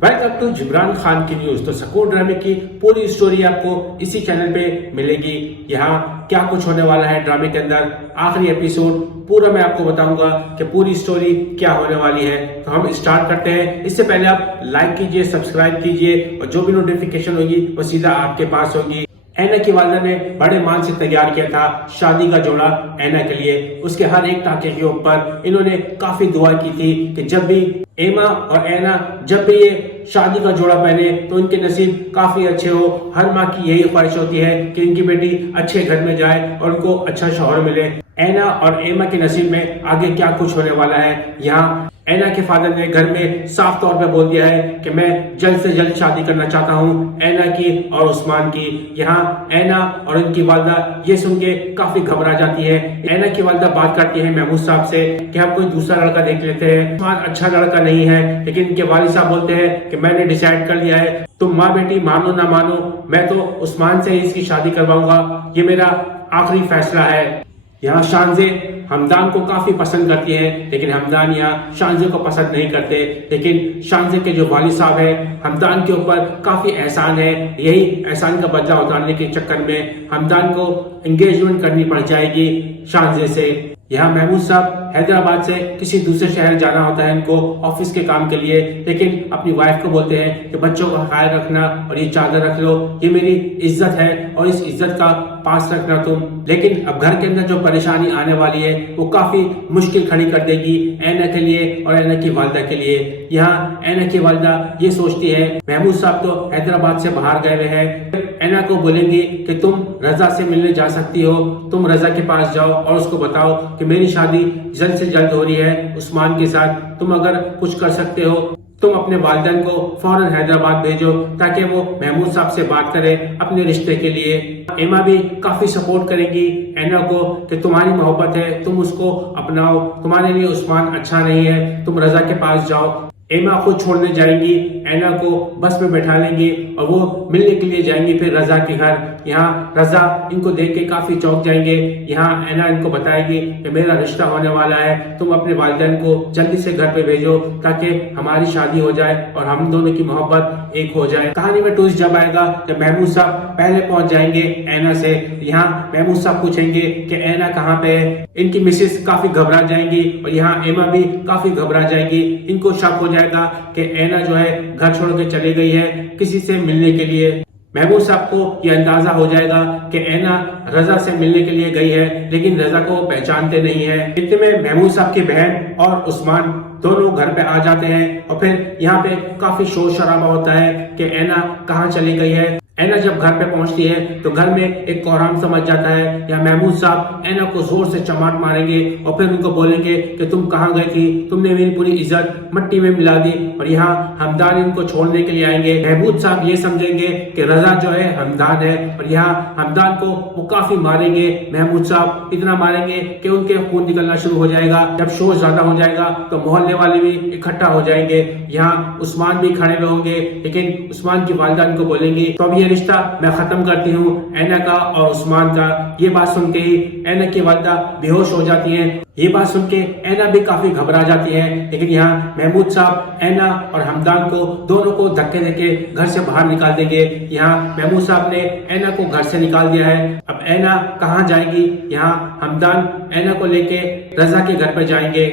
Welcome to Jibran Khan की news. तो सकून ड्रामे की पूरी स्टोरी आपको इसी चैनल पे मिलेगी। यहाँ क्या कुछ होने वाला है ड्रामे के अंदर, आखिरी एपिसोड पूरा मैं आपको बताऊंगा कि पूरी स्टोरी क्या होने वाली है। तो हम स्टार्ट करते हैं। इससे पहले आप लाइक कीजिए, सब्सक्राइब कीजिए और जो भी नोटिफिकेशन होगी वो सीधा आपके पास होगी। ऐना की वालदा ने बड़े मान से तैयार किया था शादी का जोड़ा ऐना के लिए। उसके हर एक टाके के ऊपर इन्होंने काफी दुआ की थी कि जब भी एमा और ऐना जब भी ये शादी का जोड़ा पहने तो इनके नसीब काफी अच्छे हो। हर माँ की यही ख्वाहिश होती है कि इनकी बेटी अच्छे घर में जाए और उनको अच्छा शौहर मिले। ऐना और एमा के नसीब में आगे क्या कुछ होने वाला है। यहाँ ऐना के फादर ने घर में साफ तौर पे बोल दिया है कि मैं जल्द से जल्द शादी करना चाहता हूँ ऐना की और उस्मान की। यहाँ ऐना और इनकी वालदा ये सुन के काफी घबरा जाती है। ऐना की वालदा बात करती है महमूद साहब से कि हम कोई दूसरा लड़का देख लेते हैं, उस्मान अच्छा लड़का नहीं है। लेकिन इनके वालिद साहब बोलते हैं कि मैंने डिसाइड कर लिया है, तुम माँ बेटी मानो ना मानो, मैं तो उस्मान से ही इसकी शादी करवाऊंगा, ये मेरा आखिरी फैसला है। यहाँ शानजे हमदान को काफी पसंद करती है, लेकिन हमदान यहाँ शानजे को पसंद नहीं करते। लेकिन शानजे के जो वालिद साहब है हमदान के ऊपर काफी एहसान है। यही एहसान का बदला उतारने के चक्कर में हमदान को एंगेजमेंट करनी पड़ जाएगी शानजे से। यहाँ महमूद साहब हैदराबाद से किसी दूसरे शहर जाना होता है इनको ऑफिस के काम के लिए, लेकिन अपनी वाइफ को बोलते हैं कि बच्चों का ख्याल रखना और ये चादर रख लो, ये मेरी इज्जत है और इस इज्जत का पास रखना तुम। लेकिन अब घर के अंदर जो परेशानी आने वाली है वो काफी मुश्किल खड़ी कर देगी ऐना के लिए और ऐना की वालदा के लिए। यहाँ ऐना की वालदा ये सोचती है महमूद साहब तो हैदराबाद से बाहर गए हुए हैं, ऐना को बोलेंगी कि तुम रजा से मिलने जा सकती हो, तुम रजा के पास जाओ और उसको बताओ कि मेरी शादी जल्द से जल्द हो रही है उस्मान के साथ, तुम अगर कुछ कर सकते हो तुम अपने वालिदैन को फौरन हैदराबाद भेजो ताकि वो महमूद साहब से बात करें अपने रिश्ते के लिए। एमा भी काफी सपोर्ट करेगी ऐना को कि तुम्हारी मोहब्बत है, तुम उसको अपनाओ, तुम्हारे लिए उस्मान अच्छा नहीं है, तुम रजा के पास जाओ। एमा खुद छोड़ने जाएंगी, ऐना को बस में बैठा लेंगी और वो मिलने के लिए जाएंगी फिर रजा के घर। यहाँ रजा इनको देख के काफी चौंक जाएंगे। यहाँ ऐना इनको बताएगी कि मेरा रिश्ता होने वाला है, तुम अपने वालिदैन को जल्दी से घर पे भेजो ताकि हमारी शादी हो जाए और हम दोनों की मोहब्बत एक हो जाए। कहानी में ट्विस्ट जब आएगा जब महमूद साहब पहले पहुंच जाएंगे ऐना से। यहाँ महमूद साहब पूछेंगे कि ऐना कहाँ पे है। इनकी मिसेस काफी घबरा जाएंगी और यहाँ एमा भी काफी घबरा जाएगी। इनको शक हो जाएगा कि ऐना जो है घर छोड़ के चली गई है किसी से मिलने के लिए। महमूद साहब को यह अंदाजा हो जाएगा कि ऐना रजा से मिलने के लिए गई है, लेकिन रजा को पहचानते नहीं है। इतने में महमूद साहब की बहन और उस्मान दोनों घर पे आ जाते हैं और फिर यहाँ पे काफी शोर शराबा होता है कि ऐना कहाँ चली गई है। ऐना जब घर पे पहुंचती है तो घर में एक कोहराम समझ जाता है। या महमूद साहब ऐना को जोर से चमाट मारेंगे और फिर उनको बोलेंगे कि तुम कहाँ गई थी, तुमने मेरी पूरी इज्जत मट्टी में मिला दी। और यहाँ हमदान इनको छोड़ने के लिए आएंगे। महमूद साहब ये समझेंगे कि रजा जो है हमदान है और यहाँ हमदान को वो काफी मारेंगे। महमूद साहब इतना मारेंगे कि उनके खून निकलना शुरू हो जाएगा। जब शोर ज्यादा हो जाएगा तो मोहल्ले वाले भी इकट्ठा हो जाएंगे। यहाँ उस्मान भी खड़े हुए होंगे, लेकिन उस्मान की वालिदा इनको बोलेंगी तो अब ये रिश्ता मैं खत्म करती हूँ ऐना का और उस्मान का। ये बात सुन के ही ऐना की वालिदा बेहोश हो जाती है। ये बात सुन के ऐना भी काफी घबरा जाती है। लेकिन यहाँ महमूद साहब ऐना और हमदान को दोनों को धक्के देके घर से बाहर निकाल देंगे। यहाँ महमूद साहब ने ऐना को घर से निकाल दिया है। अब ऐना कहाँ जाएगी। यहाँ हमदान ऐना को लेके रजा के घर पर जाएंगे।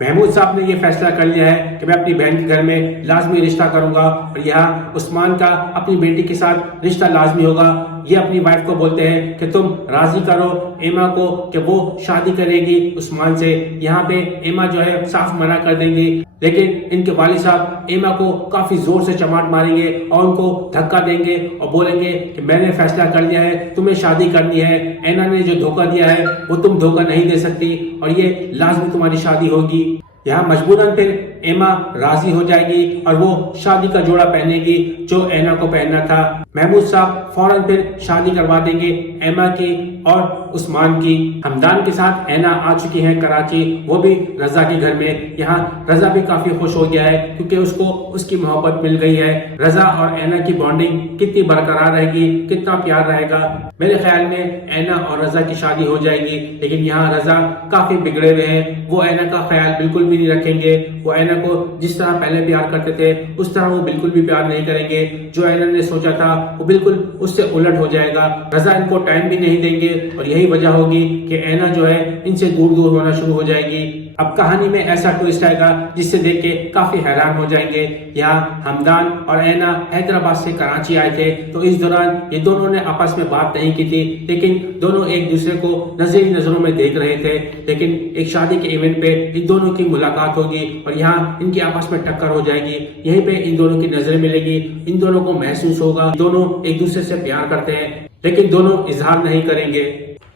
महमूद साहब ने ये फैसला कर लिया है कि मैं अपनी बहन के घर में लाजमी रिश्ता करूंगा और यहाँ उस्मान का अपनी बेटी के साथ रिश्ता लाजमी होगा। ये अपनी वाइफ को बोलते हैं कि तुम राजी करो एमा को कि वो शादी करेगी उस्मान से। यहाँ पे एमा जो है साफ मना कर देंगी, लेकिन इनके वालिद साहब एमा को काफी जोर से चमाट मारेंगे और उनको धक्का देंगे और बोलेंगे कि मैंने फैसला कर लिया है, तुम्हें शादी करनी है। ऐना ने जो धोखा दिया है वो तुम धोखा नहीं दे सकती और ये लाजमी तुम्हारी शादी होगी। यहाँ मजबूरन फिर एमा राजी हो जाएगी और वो शादी का जोड़ा पहनेगी जो ऐना को पहनना था। महमूद साहब फौरन फिर शादी करवा देंगे एमा की और उस्मान की। हमदान के साथ ऐना आ चुकी है कराची, वो भी रजा के घर में। यहाँ रजा भी काफी खुश हो गया है क्योंकि उसको उसकी मोहब्बत मिल गई है। रजा और ऐना की बॉन्डिंग कितनी बरकरार रहेगी, कितना प्यार रहेगा। मेरे ख्याल में ऐना और रजा की शादी हो जाएगी। लेकिन यहाँ रजा काफी बिगड़े हुए हैं, वो ऐना का ख्याल बिल्कुल भी नहीं रखेंगे। वो ऐना اینا کو جس طرح پہلے پیار کرتے تھے اس طرح وہ بالکل بھی پیار نہیں کریں گے. جو اینا نے سوچا تھا وہ بالکل اس سے الٹ ہو جائے گا. رضا ان کو ٹائم بھی نہیں دیں گے اور یہی وجہ ہوگی کہ اینا جو ہے ان سے دور دور ہونا شروع ہو جائے گی. اب کہانی میں ایسا ٹوئسٹ آئے گا جس سے دیکھ کے کافی حیران ہو جائیں گے. یہاں ہمدان اور اینا حیدرآباد سے کراچی آئے تھے تو اس دوران یہ دونوں نے آپس میں بات نہیں کی تھی, لیکن دونوں ایک دوسرے کو نظری نظروں میں دیکھ رہے تھے. لیکن ایک شادی کے ایونٹ پہ ان دونوں کی ملاقات ہوگی اور یہاں ان کی آپس میں ٹکر ہو جائے گی. یہیں پہ ان دونوں کی نظریں ملے گی. ان دونوں کو محسوس ہوگا دونوں ایک دوسرے سے پیار کرتے ہیں, لیکن دونوں اظہار نہیں کریں گے.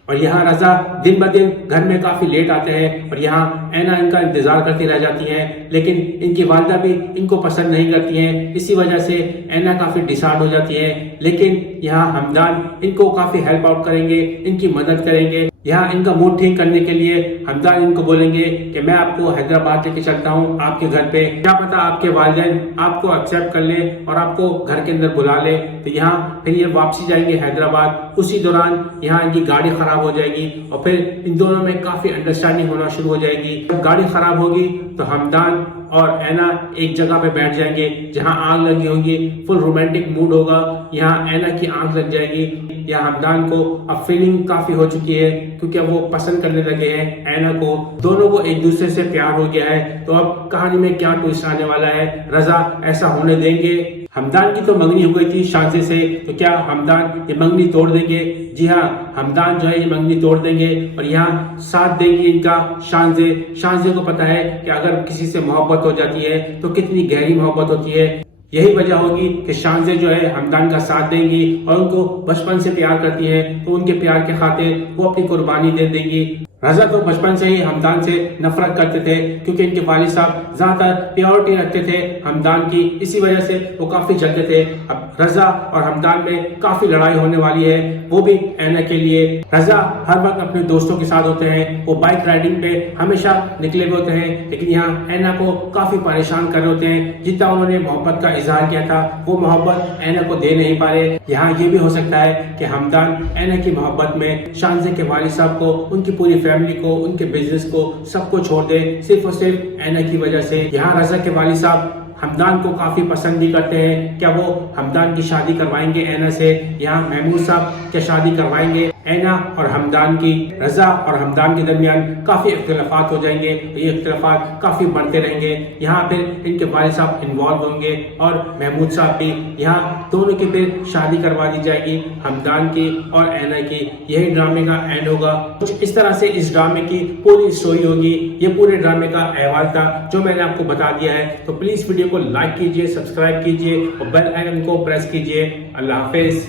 اور یہاں رضا دن بہ دن گھر میں کافی لیٹ آتے ہیں اور یہاں اینا ان کا انتظار کرتی رہ جاتی ہیں, لیکن ان کی والدہ بھی ان کو پسند نہیں کرتی ہیں. اسی وجہ سے اینا کافی ڈسہارٹ ہو جاتی ہے. لیکن یہاں ہمدان ان کو کافی ہیلپ آؤٹ کریں گے, ان کی مدد کریں گے. یہاں ان کا موڈ ٹھیک کرنے کے لیے ہمدان ان کو بولیں گے کہ میں آپ کو حیدرآباد لے کے چلتا ہوں آپ کے گھر پہ, کیا پتا آپ کے والدین آپ کو ایکسیپٹ کر لیں اور آپ کو گھر کے اندر بلا لے. تو یہاں پھر یہ واپسی جائیں گے حیدرآباد. اسی دوران یہاں ان کی گاڑی خراب ہو جائے گی اور پھر ان دونوں میں کافی انڈرسٹینڈنگ ہونا شروع ہو جائے گی. جب گاڑی خراب ہوگی تو ہمدان اور اینا ایک جگہ پہ بیٹھ جائیں گے جہاں آگ لگی ہوگی. فل رومانٹک موڈ ہوگا. یہاں اینا کی آنکھ لگ جائے گی. یہاں ہمدان کو اب فیلنگ کافی ہو چکی ہے کیونکہ اب وہ پسند کرنے لگے ہیں اینا کو. دونوں کو ایک دوسرے سے پیار ہو گیا ہے. تو اب کہانی میں کیا ٹوئسٹ آنے والا ہے؟ رضا ایسا ہونے دیں گے؟ ہمدان کی تو منگنی ہو گئی تھی شانزے سے, تو کیا ہمدان یہ منگنی توڑ دیں گے؟ جی ہاں, ہمدان جو ہے یہ منگنی توڑ دیں گے اور یہاں ساتھ دیں گی ان کا شانزے. شانزے کو پتا ہے کہ اگر کسی سے محبت ہو جاتی ہے تو کتنی گہری محبت ہوتی ہے. یہی وجہ ہوگی کہ شانزے جو ہے ہمدان کا ساتھ دیں گی اور ان کو بچپن سے پیار کرتی ہے تو ان کے پیار کے خاطر وہ اپنی قربانی دے دیں گی. رضا تو بچپن سے ہی ہمدان سے نفرت کرتے تھے کیونکہ ان کے والد صاحب زیادہ تر پیورٹی رکھتے تھے ہمدان کی, اسی وجہ سے وہ کافی جلتے تھے. اب رضا اور ہمدان میں کافی لڑائی ہونے والی ہے, وہ بھی اینا کے لیے. رضا ہر وقت اپنے دوستوں کے ساتھ ہوتے ہیں, وہ بائک رائڈنگ پہ ہمیشہ نکلے ہوئے ہوتے ہیں, لیکن یہاں اینا کو کافی پریشان کر رہے ہوتے ہیں. جتنا انہوں نے محبت کا اظہار کیا تھا وہ محبت اینا کو دے نہیں پا رہے. یہاں یہ بھی ہو سکتا ہے کہ ہمدان اینا کی محبت میں شانزے کے والد صاحب کو, ان کی پوری فیملی کو, ان کے بزنس کو, سب کو چھوڑ دے صرف اور صرف اینا کی وجہ سے. یہاں رضا کے والد صاحب ہمدان کو کافی پسند بھی کرتے ہیں. کیا وہ ہمدان کی شادی کروائیں گے اینا سے؟ یہاں محمود صاحب کیا شادی کروائیں گے اینا اور ہمدان کی؟ رضا اور ہمدان کے درمیان کافی اختلافات ہو جائیں گے, یہ اختلافات کافی بڑھتے رہیں گے. یہاں پھر ان کے والد صاحب انوالو ہوں گے اور محمود صاحب بھی. یہاں دونوں کی پھر شادی کروا دی جائے گی ہمدان کی اور اینا کی. یہی ڈرامے کا اینڈ ہوگا. کچھ اس طرح سے اس ڈرامے کی پوری اسٹوری ہوگی. یہ پورے ڈرامے کا احوال تھا جو میں نے آپ کو بتا دیا ہے. تو پلیز ویڈیو کو لائک کیجئے, سبسکرائب کیجئے اور بیل آئیکن کو پریس کیجئے. اللہ حافظ.